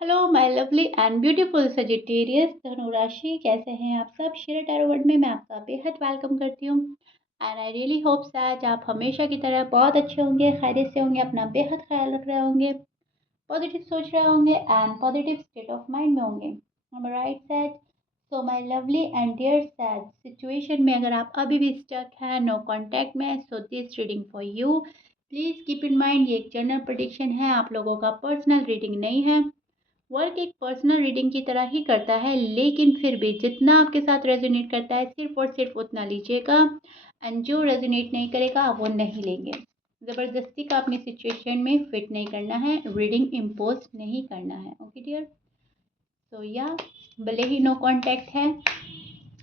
Hello my lovely and beautiful Sagittarius धनु राशि, कैसे हैं आप सब। शेयर टैरो वर्ड में मैं आपका बेहद वेलकम करती हूँ and I really hope that आप हमेशा की तरह बहुत अच्छे होंगे, खैरियत से होंगे, अपना बेहद ख्याल रख रहे होंगे, पॉजिटिव सोच रहे होंगे and positive state of mind में होंगे। हम right set. So my lovely and dear sad situation में अगर आप अभी भी स्टक हैं, नो कांटेक्ट में, so this reading for you. Please keep in mind ये एक जनरल प्रेडिक्शन है, आप लोगों का पर्सनल रीडिंग नहीं है। वर्क एक पर्सनल रीडिंग की तरह ही करता है, लेकिन फिर भी जितना आपके साथ रेजोनेट करता है सिर्फ और सिर्फ उतना लीजिएगा एंड जो रेजोनेट नहीं करेगा वो नहीं लेंगे। ज़बरदस्ती का अपनी सिचुएशन में फिट नहीं करना है, रीडिंग इम्पोज नहीं करना है। Okay dear. तो या भले ही नो कांटेक्ट है,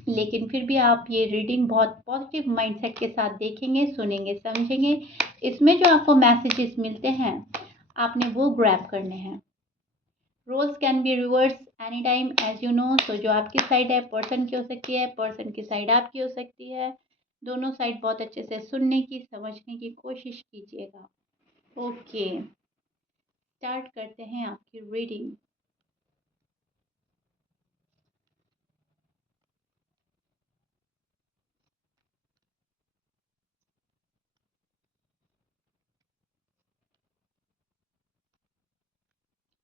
लेकिन फिर भी आप ये रीडिंग बहुत पॉजिटिव माइंडसेट के साथ देखेंगे, सुनेंगे, समझेंगे। इसमें जो आपको मैसेजेस मिलते हैं आपने वो ग्रैब करने हैं। Roles can be reverse any time as you know. तो जो आपकी साइड है पर्सन की हो सकती है, पर्सन की साइड आपकी हो सकती है। दोनों साइड बहुत अच्छे से सुनने की, समझने की कोशिश कीजिएगा। ओके, स्टार्ट करते हैं आपकी reading.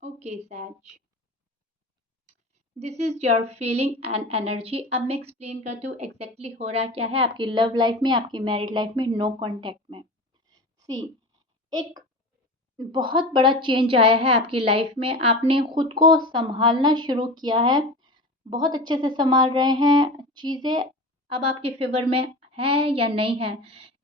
Okay says, this is your feeling and energy. अब मैं एक्सप्लेन करती हूँ एग्जैक्टली हो रहा क्या है आपकी लव लाइफ में, आपकी मैरिड लाइफ में, नो कॉन्टैक्ट में। सी, एक बहुत बड़ा चेंज आया है आपकी लाइफ में। आपने खुद को संभालना शुरू किया है, बहुत अच्छे से संभाल रहे हैं। चीज़ें अब आपके फ़ेवर में हैं या नहीं हैं,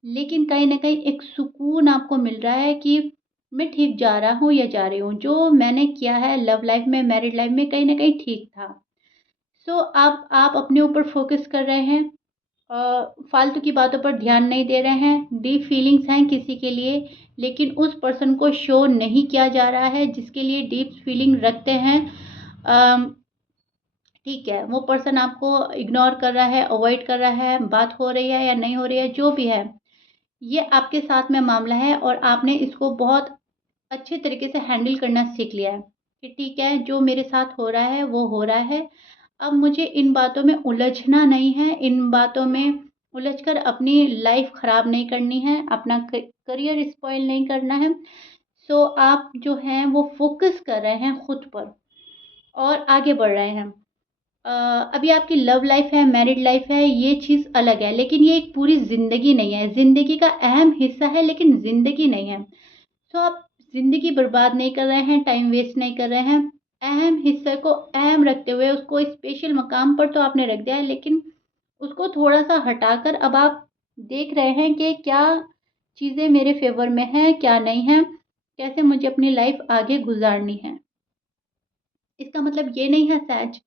लेकिन कहीं न कहीं एक सुकून आपको मिल रहा है कि मैं ठीक जा रहा हूँ या जा रही हूँ। जो मैंने किया है लव लाइफ़ में, मैरिड लाइफ़ में, कहीं न कहीं ठीक था। सो अब आप अपने ऊपर फ़ोकस कर रहे हैं, फालतू की बातों पर ध्यान नहीं दे रहे हैं। डीप फीलिंग्स हैं किसी के लिए, लेकिन उस पर्सन को शो नहीं किया जा रहा है जिसके लिए डीप फीलिंग रखते हैं। अ, ठीक है, वो पर्सन आपको इग्नोर कर रहा है, अवॉइड कर रहा है, बात हो रही है या नहीं हो रही है, जो भी है, ये आपके साथ में मामला है और आपने इसको बहुत अच्छे तरीके से हैंडल करना सीख लिया है कि ठीक है, जो मेरे साथ हो रहा है, वो हो रहा है। अब मुझे इन बातों में उलझना नहीं है, इन बातों में उलझकर अपनी लाइफ खराब नहीं करनी है, अपना करियर स्पॉइल नहीं करना है। सो आप जो हैं, वो फ़ोकस कर रहे हैं खुद पर और आगे बढ़ रहे हैं। अ, अभी आपकी लव लाइफ है, मैरिड लाइफ है, ये चीज़ अलग है, लेकिन ये एक पूरी ज़िंदगी नहीं है। ज़िंदगी का अहम हिस्सा है, लेकिन ज़िंदगी नहीं है। सो आप ज़िंदगी बर्बाद नहीं कर रहे हैं, टाइम वेस्ट नहीं कर रहे हैं। अहम हिस्से को अहम रखते हुए उसको स्पेशल मकाम पर तो आपने रख दिया है, लेकिन उसको थोड़ा-सा हटाकर अब आप देख रहे हैं कि क्या चीज़ें मेरे फ़ेवर में हैं, क्या नहीं हैं, कैसे मुझे अपनी लाइफ आगे गुज़ारनी है। इसका मतलब ये नहीं है सच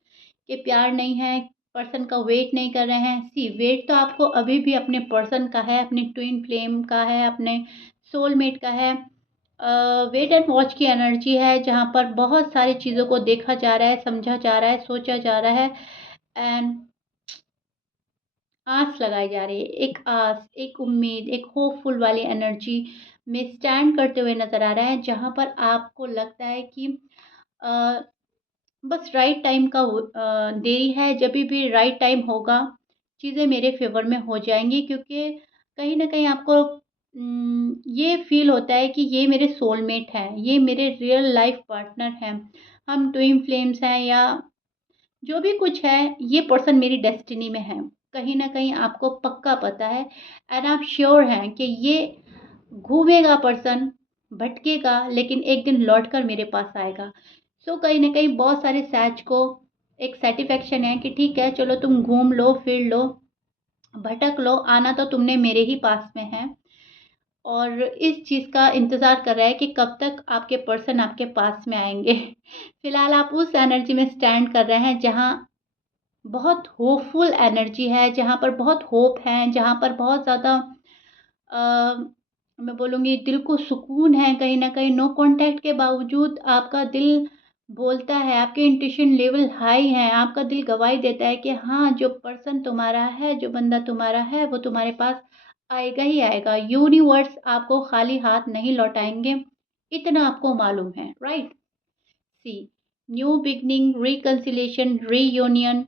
कि प्यार नहीं है, पर्सन का वेट नहीं कर रहे हैं। सी, वेट तो आपको अभी भी अपने पर्सन का है, अपनी ट्विन फ्लेम का है, अपने सोलमेट का है। वेट एंड वॉच की एनर्जी है, जहाँ पर बहुत सारी चीज़ों को देखा जा रहा है, समझा जा रहा है, सोचा जा रहा है एंड आस लगाई जा रही है। एक आस, एक उम्मीद, एक होपफुल वाली एनर्जी में स्टैंड करते हुए नज़र आ रहा है, जहाँ पर आपको लगता है कि अ, बस राइट टाइम का देरी है। जभी भी राइट टाइम होगा, चीज़ें मेरे फ़ेवर में हो जाएँगी, क्योंकि कहीं न कहीं आपको ये फ़ील होता है कि ये मेरे सोलमेट हैं, ये मेरे रियल लाइफ़ पार्टनर हैं। हम ट्विन फ्लेम्स हैं या जो भी कुछ है, ये पर्सन मेरी डेस्टिनी में है। कहीं न कहीं आपको पक्का पता है एंड आप श्योर हैं कि ये घूमेगा पर्सन, भटकेगा, लेकिन एक दिन लौट कर मेरे पास आएगा। सो कहीं न कहीं बहुत सारे सैज को एक सैटिस्फैक्शन है कि ठीक है, चलो तुम घूम लो, फिर लो, भटक लो, आना तो तुमने मेरे ही पास में है। और इस चीज़ का इंतज़ार कर रहा है कि कब तक आपके पर्सन आपके पास में आएँगे। फिलहाल आप उस एनर्जी में स्टैंड कर रहे हैं जहाँ बहुत होपफुल एनर्जी है, जहाँ पर बहुत होप है, जहाँ पर बहुत ज़्यादा अ, मैं बोलूँगी दिल को सुकून है। कहीं न कहीं नो कॉन्टैक्ट के बावजूद आपका दिल बोलता है, आपके इंट्यूशन लेवल हाई हैं, आपका दिल गवाही देता है कि हाँ, जो पर्सन तुम्हारा है, जो बंदा तुम्हारा है, वो तुम्हारे पास आएगा ही आएगा। यूनिवर्स आपको खाली हाथ नहीं लौटाएँगे, इतना आपको मालूम है, राइट? सी, न्यू बिगनिंग, रिकंसिलेशन, रीयूनियन,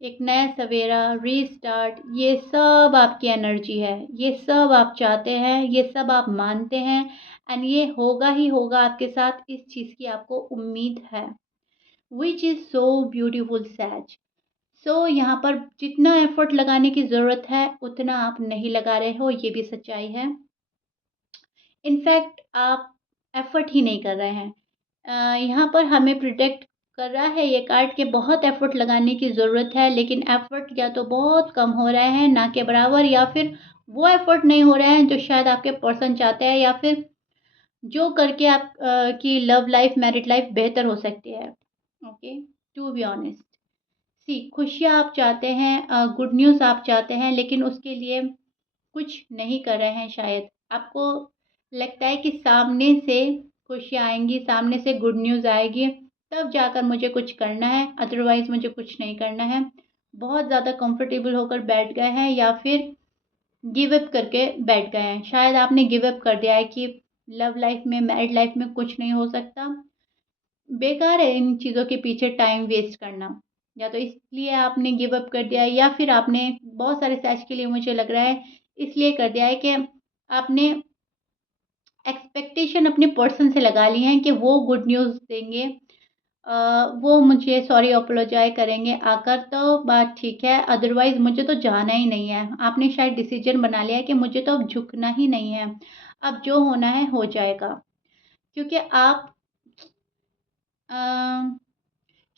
एक नया सवेरा, रीस्टार्ट, ये सब आपकी एनर्जी है, ये सब आप चाहते हैं, ये सब आप मानते हैं एंड ये होगा ही होगा आपके साथ, इस चीज़ की आपको उम्मीद है, विच इज़ सो ब्यूटीफुल सैज। सो यहाँ पर जितना एफर्ट लगाने की ज़रूरत है उतना आप नहीं लगा रहे हो, ये भी सच्चाई है। इनफैक्ट आप एफर्ट ही नहीं कर रहे हैं। यहाँ पर हमें प्रिडिक्ट कर रहा है ये कार्ड कि बहुत एफर्ट लगाने की ज़रूरत है, लेकिन एफर्ट या तो बहुत कम हो रहे हैं ना के बराबर, या फिर वो एफर्ट नहीं हो रहे हैं जो शायद आपके पर्सन चाहते हैं, या फिर जो करके आप की लव लाइफ, मैरिड लाइफ बेहतर हो सकती है। ओके, टू बी ऑनेस्ट, सी खुशियाँ आप चाहते हैं, गुड न्यूज़ आप चाहते हैं, लेकिन उसके लिए कुछ नहीं कर रहे हैं शायद। आपको लगता है कि सामने से खुशियाँ आएँगी, सामने से गुड न्यूज़ आएगी, तब जाकर मुझे कुछ करना है, अदरवाइज़ मुझे कुछ नहीं करना है। बहुत ज़्यादा कंफर्टेबल होकर बैठ गए हैं या फिर गिव अप करके बैठ गए हैं। शायद आपने गिव अप कर दिया है कि लव लाइफ़ में, मैरिड लाइफ़ में कुछ नहीं हो सकता। बेकार है इन चीज़ों के पीछे टाइम वेस्ट करना। या तो इसलिए आपने गिव अप कर दिया है, या फिर आपने बहुत सारे सच के लिए मुझे लग रहा है इसलिए कर दिया है कि आपने एक्सपेक्टेशन अपने पर्सन से लगा ली है कि वो गुड न्यूज़ देंगे, वो मुझे सॉरी अपोलोजाइज़ करेंगे आकर, तो बात ठीक है, अदरवाइज़ मुझे तो जाना ही नहीं है। आपने शायद डिसीजन बना लिया है कि मुझे तो अब झुकना ही नहीं है, अब जो होना है हो जाएगा। क्योंकि आप अ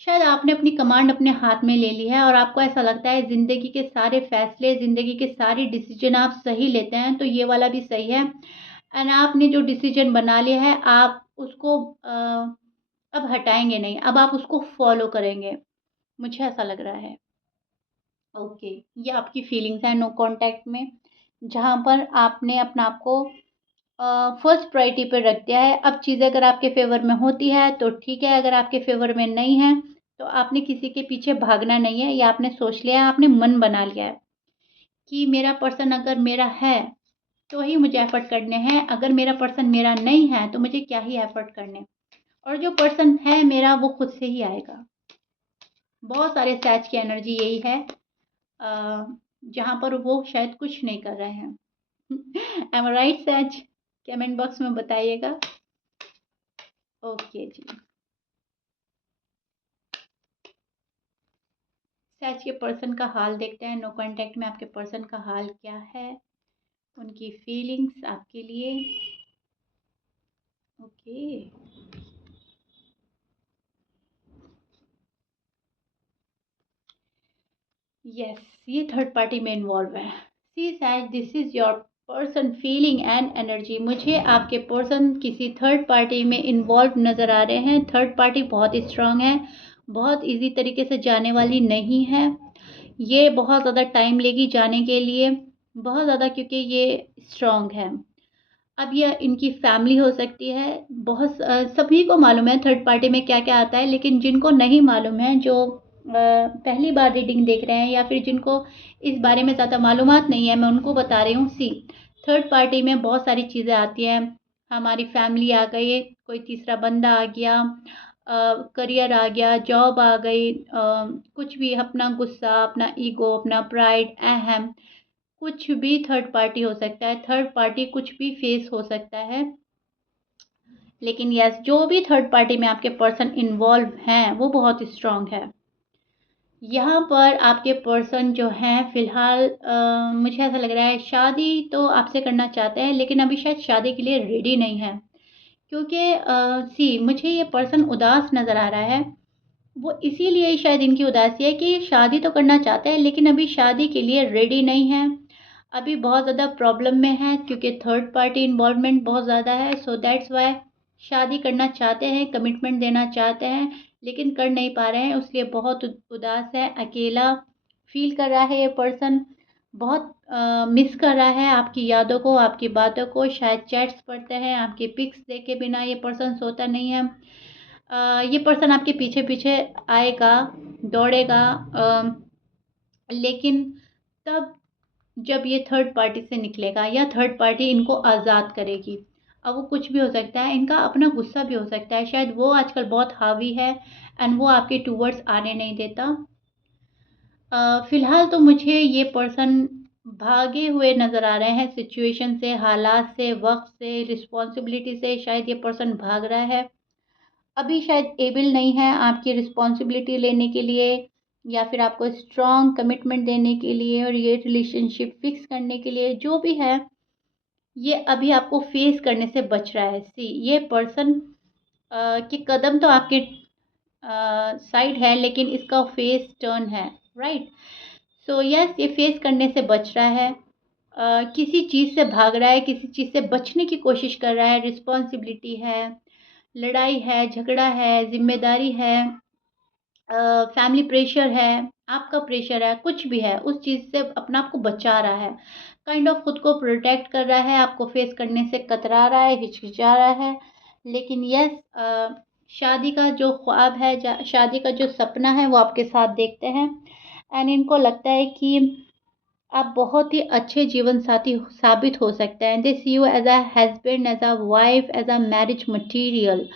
शायद आपने अपनी कमांड अपने हाथ में ले ली है और आपको ऐसा लगता है ज़िंदगी के सारे फैसले, ज़िंदगी के सारे डिसीजन आप सही लेते हैं, तो ये वाला भी सही है। एंड आपने जो डिसीजन बना लिया है, आप उसको अब हटाएँगे नहीं, अब आप उसको फ़ॉलो करेंगे, मुझे ऐसा लग रहा है। ओके, ये आपकी फीलिंग्स हैं नो कॉन्टैक्ट में, जहाँ पर आपने अपने आप को फर्स्ट प्रायोरिटी पे रख दिया है। अब चीज़ें अगर आपके फ़ेवर में होती है तो ठीक है, अगर आपके फ़ेवर में नहीं है तो आपने किसी के पीछे भागना नहीं है, या आपने सोच लिया है, आपने मन बना लिया है कि मेरा पर्सन अगर मेरा है तो ही मुझे एफ़र्ट करने हैं, अगर मेरा पर्सन मेरा नहीं है तो मुझे क्या ही एफ़र्ट करने, और जो पर्सन है मेरा वो खुद से ही आएगा। बहुत सारे सैच की एनर्जी यही है, जहाँ पर वो शायद कुछ नहीं कर रहे हैं। एम आई राइट सैच? कमेंट बॉक्स में बताइएगा। ओके जी। सच के पर्सन का हाल देखते हैं, नो कांटेक्ट में आपके पर्सन का हाल क्या है, उनकी फीलिंग्स आपके लिए। ओके, यस, ये थर्ड पार्टी में इन्वॉल्व है। See says, this is your person feeling and energy. मुझे आपके पर्सन किसी थर्ड पार्टी में इन्वॉल्व नज़र आ रहे हैं। थर्ड पार्टी बहुत स्ट्रांग है, बहुत इजी तरीके से जाने वाली नहीं है, ये बहुत ज़्यादा टाइम लेगी जाने के लिए, बहुत ज़्यादा, क्योंकि ये स्ट्रांग है। अब ये इनकी फैमिली हो सकती है, सभी को मालूम है थर्ड पार्टी में क्या-क्या आता है, लेकिन जिनको नहीं मालूम है, जो पहली बार रीडिंग देख रहे हैं या फिर जिनको इस बारे में ज़्यादा मालूमात नहीं है, मैं उनको बता रही हूँ। सी, थर्ड पार्टी में बहुत सारी चीज़ें आती हैं, हमारी फैमिली आ गई, कोई तीसरा बंदा आ गया, करियर आ गया, जॉब आ गई, कुछ भी, अपना गुस्सा, अपना ईगो, अपना प्राइड, अहम, कुछ भी थर्ड पार्टी हो सकता है, थर्ड पार्टी कुछ भी फेस हो सकता है। लेकिन यस, जो भी थर्ड पार्टी में आपके पर्सन इन्वॉल्व हैं वो बहुत स्ट्रांग है। यहाँ पर आपके पर्सन जो हैं फ़िलहाल, मुझे ऐसा लग रहा है शादी तो आपसे करना चाहते हैं, लेकिन अभी शायद शादी के लिए रेडी नहीं है, क्योंकि सी, मुझे ये पर्सन उदास नज़र आ रहा है। वो इसीलिए ही शायद इनकी उदासी है कि शादी तो करना चाहते हैं, लेकिन अभी शादी के लिए रेडी नहीं है, अभी बहुत ज़्यादा प्रॉब्लम में है, क्योंकि थर्ड पार्टी इन्वॉल्वमेंट बहुत ज़्यादा है। सो दैट्स वाई शादी करना चाहते हैं, कमिटमेंट देना चाहते हैं, लेकिन कर नहीं पा रहे हैं, उसलिए बहुत उदास है, अकेला फील कर रहा है ये पर्सन, बहुत मिस कर रहा है आपकी यादों को, आपकी बातों को, शायद चैट्स पढ़ते हैं, आपके पिक्स देखे बिना ये पर्सन सोता नहीं है। ये पर्सन आपके पीछे पीछे आएगा, दौड़ेगा, लेकिन तब जब ये थर्ड पार्टी से निकलेगा या थर्ड पार्टी इनको आज़ाद करेगी। अब वो कुछ भी हो सकता है, इनका अपना गुस्सा भी हो सकता है, शायद वो आजकल बहुत हावी है एंड वो आपके टूवर्ड्स आने नहीं देता। फ़िलहाल तो मुझे ये पर्सन भागे हुए नज़र आ रहे हैं सिचुएशन से, हालात से, वक़्त से, रिस्पॉन्सिबिलिटी से, शायद ये पर्सन भाग रहा है। अभी शायद एबल नहीं है आपकी रिस्पॉन्सिबिलिटी लेने के लिए या फिर आपको स्ट्रॉन्ग कमिटमेंट देने के लिए और ये रिलेशनशिप फिक्स करने के लिए, जो भी है, ये अभी आपको फेस करने से बच रहा है। सी ये पर्सन के कदम तो आपके साइड है लेकिन इसका फेस टर्न है, राइट? सो यस, ये फेस करने से बच रहा है। किसी चीज़ से भाग रहा है, किसी चीज़ से बचने की कोशिश कर रहा है, रिस्पॉन्सिबिलिटी है, लड़ाई है, झगड़ा है, ज़िम्मेदारी है, फैमिली प्रेशर है, आपका प्रेशर है, कुछ भी है, उस चीज़ से अपना आप को बचा रहा है। काइंड ऑफ खुद को प्रोटेक्ट कर रहा है, आपको फेस करने से कतरा रहा है, हिचकिचा रहा है। लेकिन यस, शादी का जो ख्वाब है, शादी का जो सपना है, वो आपके साथ देखते हैं एंड इनको लगता है कि आप बहुत ही अच्छे जीवन साथी साबित हो सकते हैं। They see you as a husband, as a wife, as a marriage material,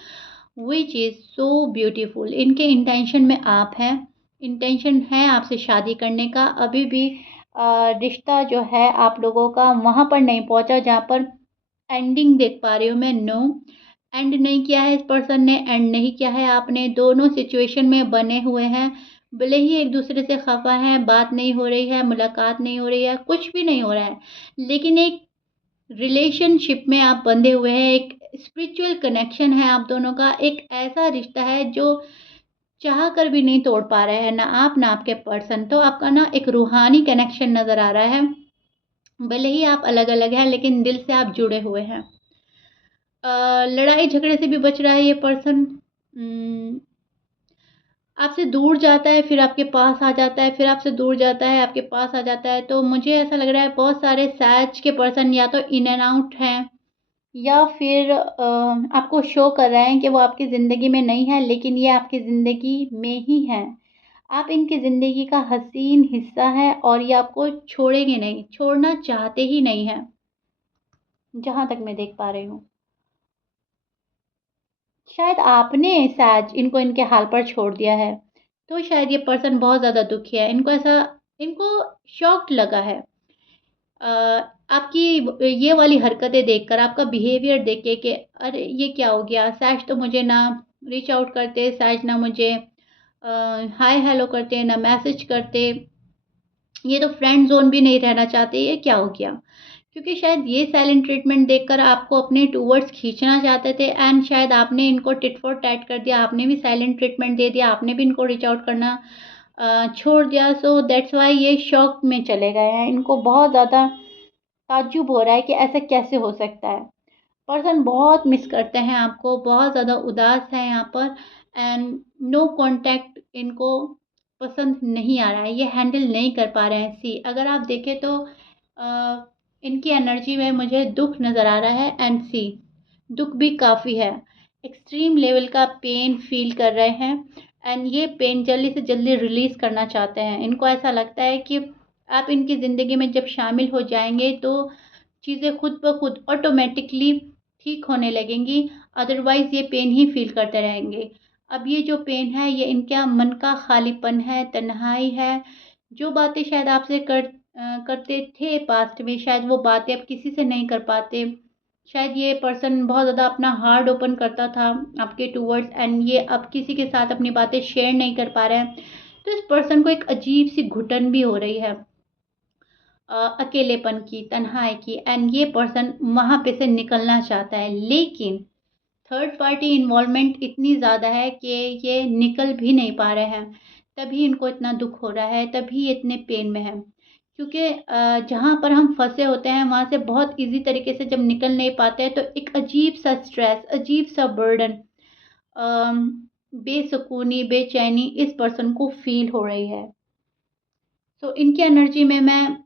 which is so beautiful. इनके इंटेंशन में आप हैं, इंटेंशन है आपसे शादी करने का। अभी भी रिश्ता जो है आप लोगों का वहाँ पर नहीं पहुँचा जहाँ पर एंडिंग देख पा रही हूँ मैं। नो, एंड नहीं किया है इस पर्सन ने, एंड नहीं किया है आपने, दोनों सिचुएशन में बने हुए हैं। भले ही एक दूसरे से खफा हैं, बात नहीं हो रही है, मुलाकात नहीं हो रही है, कुछ भी नहीं हो रहा है, लेकिन एक रिलेशनशिप में आप बंधे हुए हैं, एक स्पिरिचुअल कनेक्शन है आप दोनों का, एक ऐसा रिश्ता है जो चाह कर भी नहीं तोड़ पा रहे हैं, ना आप ना आपके पर्सन। तो आपका ना एक रूहानी कनेक्शन नज़र आ रहा है। भले ही आप अलग-अलग हैं लेकिन दिल से आप जुड़े हुए हैं। लड़ाई झगड़े से भी बच रहा है ये पर्सन। आपसे दूर जाता है, फिर आपके पास आ जाता है, फिर आपसे दूर जाता है, आपके पास आ जाता है। तो मुझे ऐसा लग रहा है बहुत सारे सैच के पर्सन या तो इन एंड आउट हैं या फिर आपको शो कर रहे हैं कि वो आपकी ज़िंदगी में नहीं है, लेकिन ये आपकी ज़िंदगी में ही हैं। आप इनकी ज़िंदगी का हसीन हिस्सा हैं और ये आपको छोड़ेंगे नहीं, छोड़ना चाहते ही नहीं हैं, जहाँ तक मैं देख पा रही हूँ। शायद आपने शायद इनको इनके हाल पर छोड़ दिया है, तो शायद ये पर्सन बहुत ज़्यादा दुखी है। इनको शॉक्ड लगा है। अ, आपकी ये वाली हरकतें देखकर, आपका बिहेवियर देख के कि अरे! ये क्या हो गया? सहज तो मुझे ना रीच आउट करते, सहज ना मुझे हाय हेलो करते, ना मैसेज करते। ये तो फ्रेंड ज़ोन भी नहीं रहना चाहते, ये क्या हो गया? क्योंकि शायद ये साइलेंट ट्रीटमेंट देखकर आपको अपने टूवर्ड्स खींचना चाहते थे एंड शायद आपने इनको टिट फॉर टैट कर दिया, आपने भी साइलेंट ट्रीटमेंट दे दिया, आपने भी इनको रीच आउट करना छोड़ दिया। सो दैट्स व्हाई ये शॉक में चले गए हैं। इनको बहुत ज़्यादा ताज्जुब हो रहा है कि ऐसा कैसे हो सकता है। पर्सन बहुत मिस करते हैं आपको, बहुत ज़्यादा उदास है यहाँ पर एंड नो कॉन्टैक्ट इनको पसंद नहीं आ रहा है, ये हैंडल नहीं कर पा रहे हैं। सी अगर आप देखें तो इनकी एनर्जी में मुझे दुःख नज़र आ रहा है एंड सी दुःख भी काफ़ी है। एक्सट्रीम लेवल का पेन फ़ील कर रहे हैं एंड ये पेन जल्दी से जल्दी रिलीज़ करना चाहते हैं। इनको ऐसा लगता है कि आप इनकी ज़िंदगी में जब शामिल हो जाएँगे तो चीज़ें खुद ब खुद ऑटोमैटिकली ठीक होने लगेंगी, अदरवाइज़ ये पेन ही फ़ील करते रहेंगे। अब ये जो पेन है ये इनका मन का खालीपन है, तन्हाई है, जो बातें शायद आपसे करते थे पास्ट में, शायद वो बातें अब किसी से नहीं कर पाते। शायद ये पर्सन बहुत ज़्यादा अपना हार्ट ओपन करता था आपके टुवर्ड्स एंड ये अब किसी के साथ अपनी बातें शेयर नहीं कर पा रहे हैं। तो इस पर्सन को एक अजीब-सी घुटन भी हो रही है। अकेलेपन की, तन्हाई की एंड ये पर्सन वहाँ पे से निकलना चाहता है। लेकिन थर्ड पार्टी इन्वॉल्वमेंट इतनी ज़्यादा है कि ये निकल भी नहीं पा रहे हैं। तभी इनको इतना दुःख हो रहा है, तभी ये इतने पेन में हैं। क्योंकि जहाँ पर हम फँसे होते हैं वहाँ से बहुत ईज़ी तरीके से जब निकल नहीं पाते हैं तो एक अजीब-सा स्ट्रेस, अजीब-सा बर्डन, अम, बेसुकूनी, बेचैनी इस पर्सन को फ़ील हो रही है। सो इनकी एनर्जी में मैं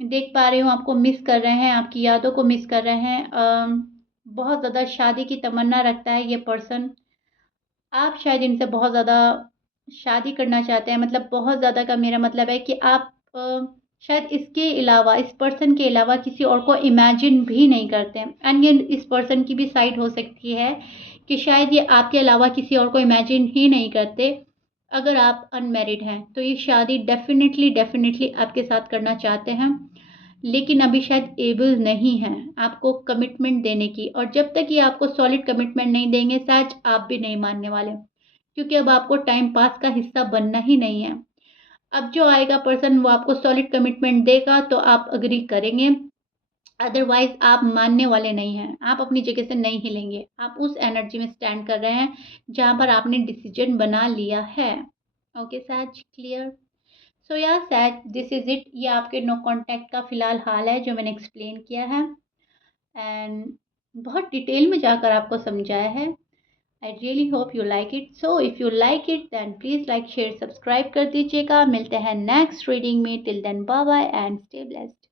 देख पा रही हूँ आपको मिस कर रहे हैं, आपकी यादों को मिस कर रहे हैं। बहुत ज़्यादा शादी की तमन्ना रखता है ये पर्सन। आप शायद इनसे बहुत ज़्यादा शादी करना चाहते हैं, मतलब बहुत ज़्यादा का मेरा मतलब है कि आप शायद इसके अलावा, इस पर्सन के अलावा किसी और को इमेजिन भी नहीं करते हैं। एंड ये इस पर्सन की भी साइड हो सकती है कि शायद ये आपके अलावा किसी और को इमेजिन ही नहीं करते। अगर आप अनमैरिड हैं तो ये शादी डेफिनेटली डेफिनेटली आपके साथ करना चाहते हैं, लेकिन अभी शायद एबल नहीं है आपको कमिटमेंट देने की। और जब तक ये आपको सॉलिड कमिटमेंट नहीं देंगे, शायद आप भी नहीं मानने वाले, क्योंकि अब आपको टाइम पास का हिस्सा बनना ही नहीं है। अब जो आएगा पर्सन वो आपको सॉलिड कमिटमेंट देगा तो आप अग्री करेंगे, अदरवाइज आप मानने वाले नहीं हैं। आप अपनी जगह से नहीं हिलेंगे, आप उस एनर्जी में स्टैंड कर रहे हैं जहाँ पर आपने डिसीजन बना लिया है। ओके सैज, क्लियर? सो या सैज, दिस इज इट। ये आपके नो कांटेक्ट का फिलहाल हाल है जो मैंने एक्सप्लेन किया है, एंड बहुत डिटेल में जाकर आपको समझाया है। I really hope you like it. So if you like it then please like, share, subscribe कर दीजिएगा। मिलते हैं नेक्स्ट रीडिंग में। Till then bye bye and stay blessed.